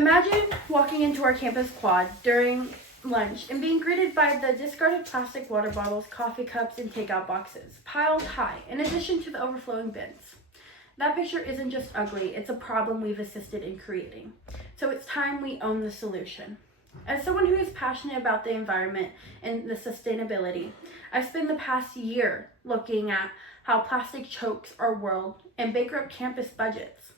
Imagine walking into our campus quad during lunch and being greeted by the discarded plastic water bottles, coffee cups, and takeout boxes piled high, in addition to the overflowing bins. That picture isn't just ugly, it's a problem we've assisted in creating. So it's time we own the solution. As someone who is passionate about the environment and the sustainability, I've spent the past year looking at how plastic chokes our world and bankrupt campus budgets.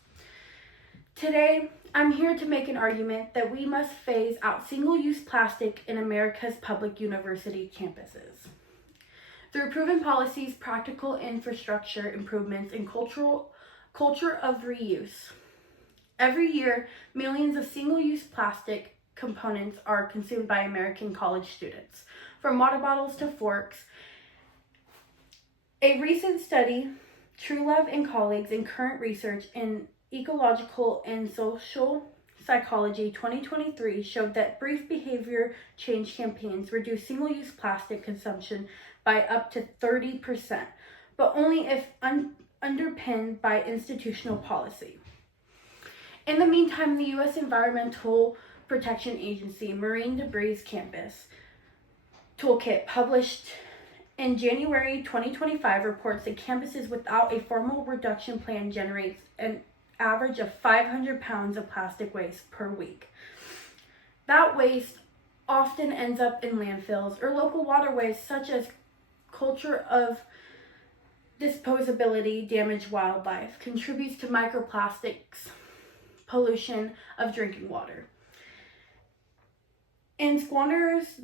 Today, I'm here to make an argument that we must phase out single-use plastic in America's public university campuses. Through proven policies, practical infrastructure improvements, and culture of reuse. Every year, millions of single-use plastic components are consumed by American college students, from water bottles to forks. A recent study, Truelove and colleagues in current research in ecological and social psychology 2023 showed that brief behavior change campaigns reduce single-use plastic consumption by up to 30%, but only if underpinned by institutional policy. In the meantime, the U.S. Environmental Protection Agency Marine Debris Campus Toolkit, published in January 2025, reports that campuses without a formal reduction plan generates an average of 500 pounds of plastic waste per week. That waste often ends up in landfills or local waterways, such as culture of disposability, damaged wildlife, contributes to microplastics pollution of drinking water, and squanders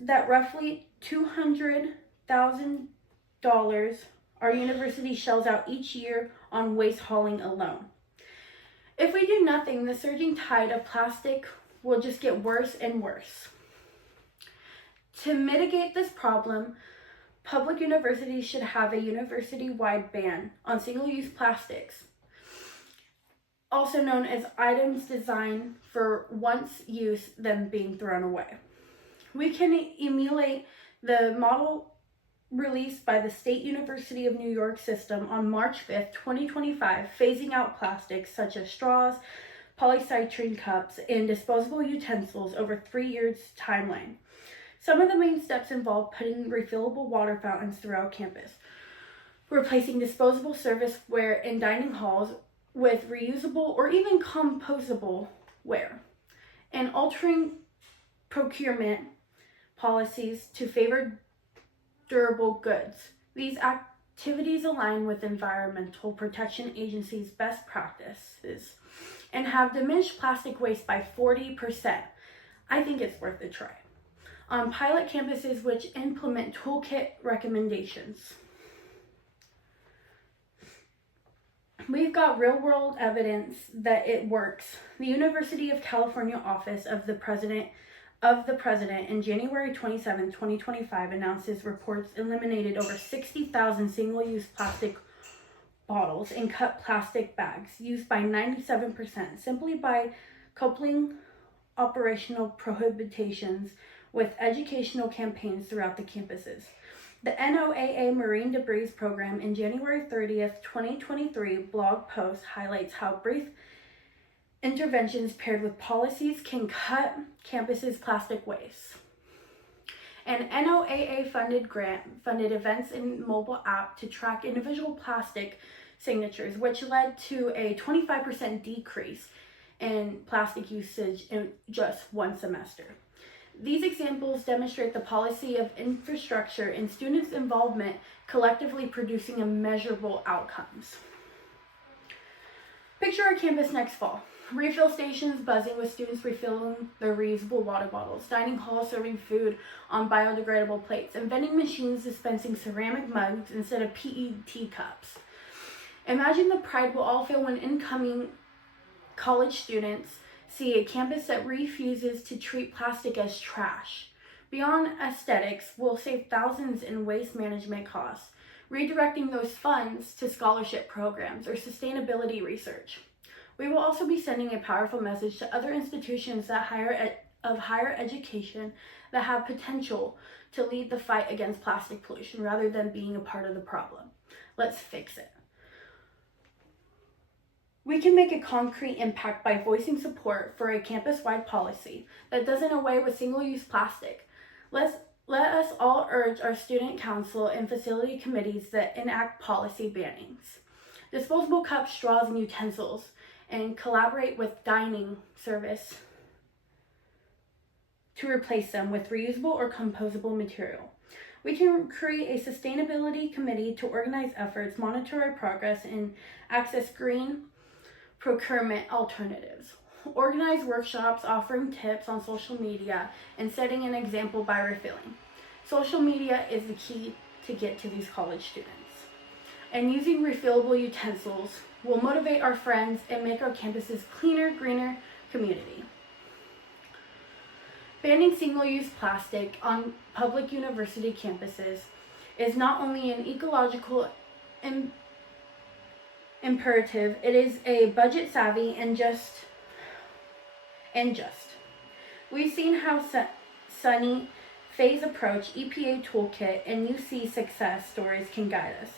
that roughly $200,000 our university shells out each year on waste hauling alone. If we do nothing, the surging tide of plastic will just get worse and worse. To mitigate this problem, public universities should have a university-wide ban on single-use plastics, also known as items designed for once use, then being thrown away. We can emulate the model released by the State University of New York system on March 5th, 2025, phasing out plastics such as straws, polystyrene cups, and disposable utensils over 3 years timeline. Some of the main steps involve putting refillable water fountains throughout campus, replacing disposable serviceware in dining halls with reusable or even compostable ware, and altering procurement policies to favor durable goods. These activities align with Environmental Protection Agency's best practices and have diminished plastic waste by 40%. I think it's worth a try. On pilot campuses which implement toolkit recommendations. We've got real-world evidence that it works. The University of California Office of the President in January 27, 2025 announces reports eliminated over 60,000 single-use plastic bottles and cut plastic bags used by 97% simply by coupling operational prohibitions with educational campaigns throughout the campuses. The NOAA Marine Debris Program in January 30th, 2023 blog post highlights how brief interventions paired with policies can cut campuses' plastic waste. An NOAA-funded grant-funded events and mobile app to track individual plastic signatures, which led to a 25% decrease in plastic usage in just one semester. These examples demonstrate the policy of infrastructure and students' involvement collectively producing immeasurable outcomes. Picture our campus next fall. Refill stations buzzing with students refilling their reusable water bottles, dining halls serving food on biodegradable plates, and vending machines dispensing ceramic mugs instead of PET cups. Imagine the pride we'll all feel when incoming college students see a campus that refuses to treat plastic as trash. Beyond aesthetics, we'll save thousands in waste management costs, redirecting those funds to scholarship programs or sustainability research. We will also be sending a powerful message to other institutions of higher education that have potential to lead the fight against plastic pollution rather than being a part of the problem. Let's fix it. We can make a concrete impact by voicing support for a campus-wide policy that doesn't away with single-use plastic. Let us all urge our student council and facility committees that enact policy bannings. Disposable cups, straws, and utensils, and collaborate with dining service to replace them with reusable or composable material. We can create a sustainability committee to organize efforts, monitor our progress, and access green procurement alternatives. Organize workshops offering tips on social media and setting an example by refilling. Social media is the key to get to these college students. And using refillable utensils will motivate our friends and make our campuses cleaner, greener community. Banning single-use plastic on public university campuses is not only an ecological imperative, it is a budget savvy and just. We've seen how Sunny phase approach, EPA toolkit, and UC success stories can guide us.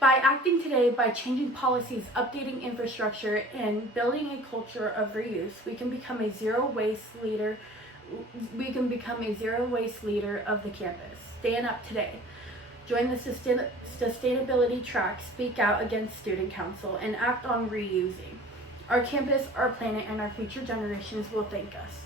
By acting today, by changing policies, updating infrastructure, and building a culture of reuse, we can become a zero waste leader of the campus. Stand up today. Join the sustainability track, speak out against student council, and act on reusing. Our campus, our planet, and our future generations will thank us.